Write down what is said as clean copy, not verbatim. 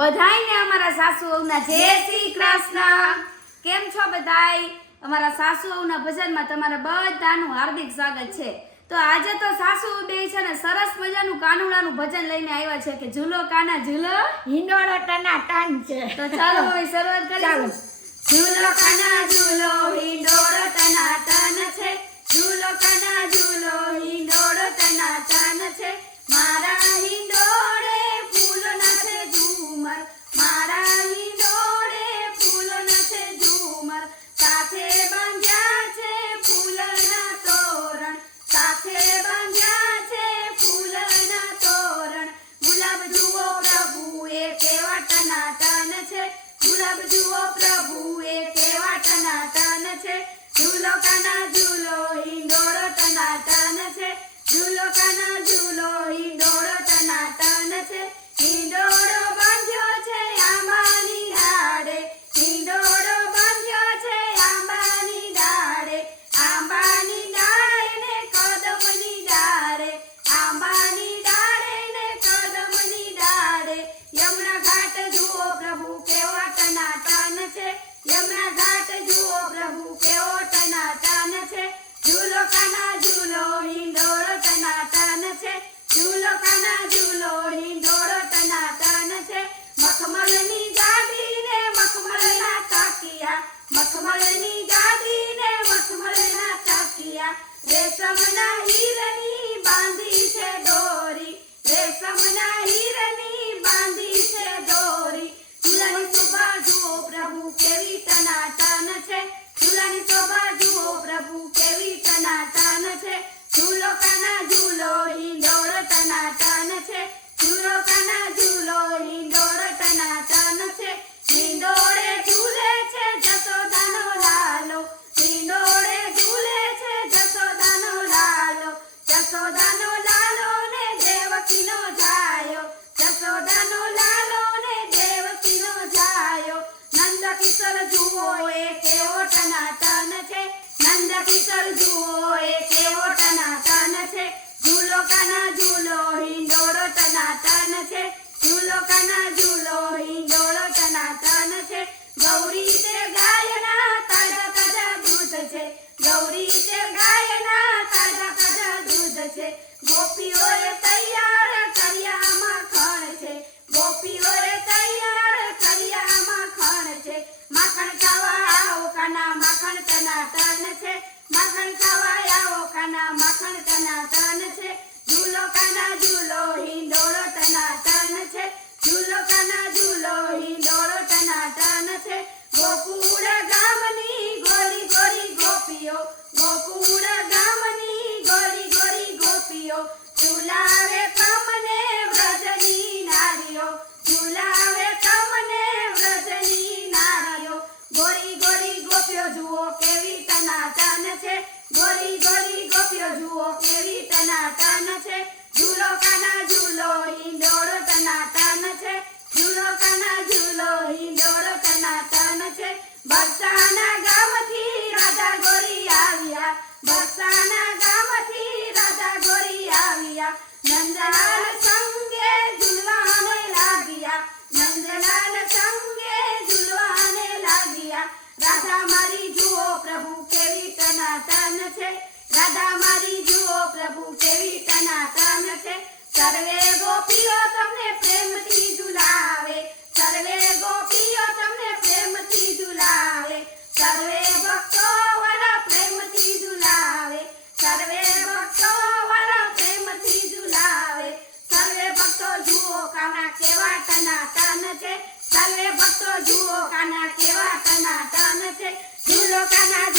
બધાયને અમારા સાસુઓના જય શ્રી કૃષ્ણ। કેમ છો બધાય? અમારા સાસુઓના ભજનમાં તમારા બધાનું હાર્દિક સ્વાગત છે। તો આજે તો સાસુ બે છે ને સરસ મજાનું કાનુડાનું ભજન લઈને આવ્યા છે કે ઝૂલો કાના ઝૂલો હિંડોળો ટના ટન છે। તો ચાલો હવે શરૂઆત કરીશું। ઝૂલો કાના ઝૂલો હિંડોળો ટના ટન છે, ઝૂલો કાના ઝૂલો હિંડોળો ટના ટન છે, મારા હિંડોળે ફૂલો નાચે ઝૂમર, મારા હિંડોળે ફૂલો નાચે ઝૂમર, સાથે બાંધ્યા છે ફૂલના તોરણ, સાથે બાંધ્યા છે ફૂલના તોરણ, ગુલાબ જુઓ પ્રભુ એ કેવા ટનાટન છે, ગુલાબ જુઓ પ્રભુ એ કેવા ટનાટન છે, ઝૂલો કાના ઝૂલો હિંડોળો ટનાટન છે, ઝૂલો કાના ઝૂલો હિંડોળો ટનાટન છે, હિંડોળો બાંધ્યો છે આંબાની ડાળે, હિંડોળો બાંધ્યો છે આંબાની ડાળે, આંબાની ડાળે ને કદમની ડાળે, આંબાની ડાળે ને કદમની ડાળે, યમુના ઘાટ જુઓ પ્રભુ કેવો ટનાટન છે, યમુના ઘાટ જુઓ પ્રભુ કેવો ટનાટન છે, ઝૂલો કાના ઝૂલો હિંડોળો ટનાટન છે, ઝૂલો કાના ઝૂલો હિંડોળો ટનાટન છે, મખમલની ગાદી ને મખમલના તાકિયા, મખમલની ગાદી ને મખમલના તાકિયા, રેશમના હીરની બાંધી છે દોરી, રેશમના હીરની બાંધી છે દોરી, ઝૂલાની શોભા જુઓ પ્રભુ કેવી ટનાટન છે, ઝૂલાની શોભા જુઓ પ્રભુ કેવી ટનાટન છે, ઝૂલો કાના ઝૂલો હિંડોળો ટનાટન છે, ઝૂલો કાના ઝૂલો હિંડોળો ટનાટન છે, હિંડોળે ઝૂલે છે જશોદાનો લાલો, હિંડોળે ઝૂલે છે જશોદાનો લાલો, જશોદાનો લાલો ને દેવકીનો જાયો, જશોદાનો લાલો ને દેવકીનો જાયો, નંદકિશોર જુઓ એ કેવો ટનાટન છે, નંદકિશોર જુઓ એ કેવો ટનાટન છે, ઝૂલો કાના ઝૂલો હિંડોળો ટનાટન છે, ઝૂલો કાના ઝૂલો હિંડોળો ટનાટન છે, ગૌરી તે ગાયના તાજા તાજા દૂધ છે, ગૌરી તે ગાયના તાજા તાજા દૂધ છે, ગોપીઓએ તૈયાર કર્યા માખણ છે, ગોપીઓએ તૈયાર કર્યા માખણ છે, માખણ ખાવા આવો કાના માખણ ટનાટન છે, માખણ ખાવા આવો કાના માખણ ટનાટન છે, ઝૂલો કાના ઝૂલો હિંડોળો ટનાટન છે, ઝૂલો કાના ઝૂલો હિંડોળો ટનાટન છે, ગોકુળ ગામની ગોરી ગોરી ગોપીઓ, ગોકુળ ગામની ગોરી ગોરી ગોપીઓ, ઝુલાવે તમને વ્રજની નારીઓ, ઝુલાવે તમને વ્રજની નારીઓ, ગોરી ગોરી ગોપીઓ જુઓ કેવી ટનાટન છે, ગોરી ગોરી ગોપીઓ જુઓ કેવી ટનાટન છે, ઝૂલો કાના ઝૂલો હિંડોળો ટનાટન છે, ઝૂલો કાના ઝૂલો હિંડોળો ટનાટન છે, બરસાના ગામથી રાજા ગોરી આવ્યા, બરસાના ગામથી રાજા ગોરી આવ્યા, નંદલાલ સંગે ઝૂલવાને લાગ્યા, નંદલાલ સંગે ઝૂલવાને લાગ્યા, રાધા મારી જુઓ પ્રભુ કેવી ટનાટન છે, રાધા મારી જુઓ પ્રભુ કેવી ટનાટન છે, સર્વે ગોપીઓ તમને પ્રેમથી ઝુલાવે, સર્વે ગોપીઓ તમને પ્રેમથી ઝુલાવે, સર્વે ભક્તો વાળા પ્રેમથી ઝુલાવે, સર્વે ભક્તો વાળા પ્રેમથી ઝુલાવે, સર્વે ભક્તો જુઓ કાના કેવા ટનાટન છે, સર્વે ભક્તો જુઓ કાના કેવા ટનાટન છે, ઝૂલો કાના